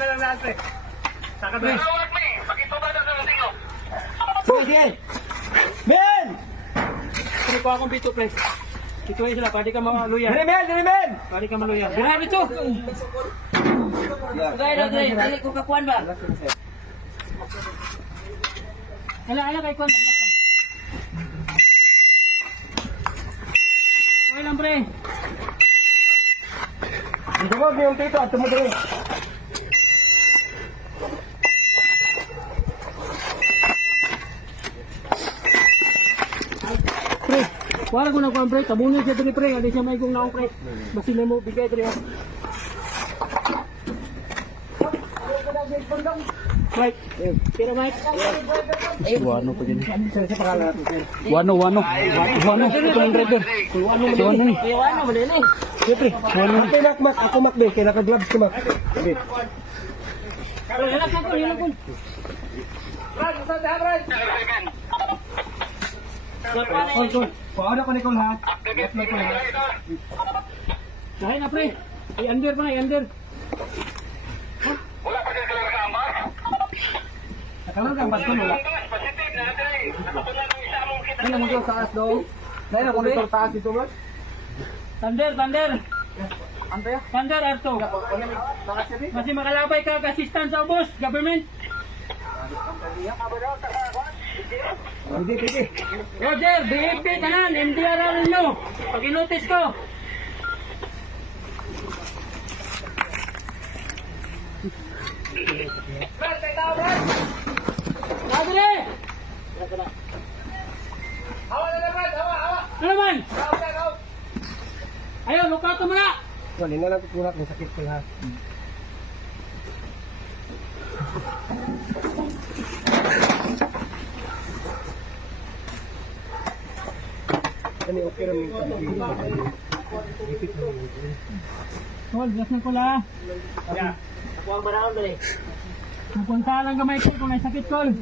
na lang lahat, pre. Saka, pre. Sige! Ben! Pre, ko akong bito, pre. Ituloy sila, pwede ka maluya. Dinimen! Pwede ka maluya. Bira dito! Dili ko kakuan ba? Ala, kay Kwan. Okay lang, pre. Hindi mo, yung tito at tumadali. Pre, wala ko na kuhan, pre. Tabunod siya dali, pre. Adi siya may kong naong, pre. Basi na mo, bigay, pre. Mike. Pero Mike. Wano pa din. Wano. Wano, ito ang driver. Wano, Wano. Wano, madali. Siyempre, wano. Ako makbe, kaya naka-gloves ko mak. Hilak ko, hilak ko. Paano ko ni Kol ha? Dahil na, pre. I-under pa na, i-under. Nakalang kang basko mo. Ano mo yung taas doon? Dahil na monitor taas ito mo? Thunder. Ano ya? Thunder, Arto. Kasi makalabay ka assistant sa ubos, government. Hindi. Roger, BFP kanan, MDRR nyo. Pag inotis ko. Madre! Ano naman? Ayaw, lukato mo na! Wala na lang kukunak ng sakit ko ha. Ano okay rin yung Tol, gas na ko la. Ako ang baraon dali. Pupunta lang gamay ko kung may sakit, Tol.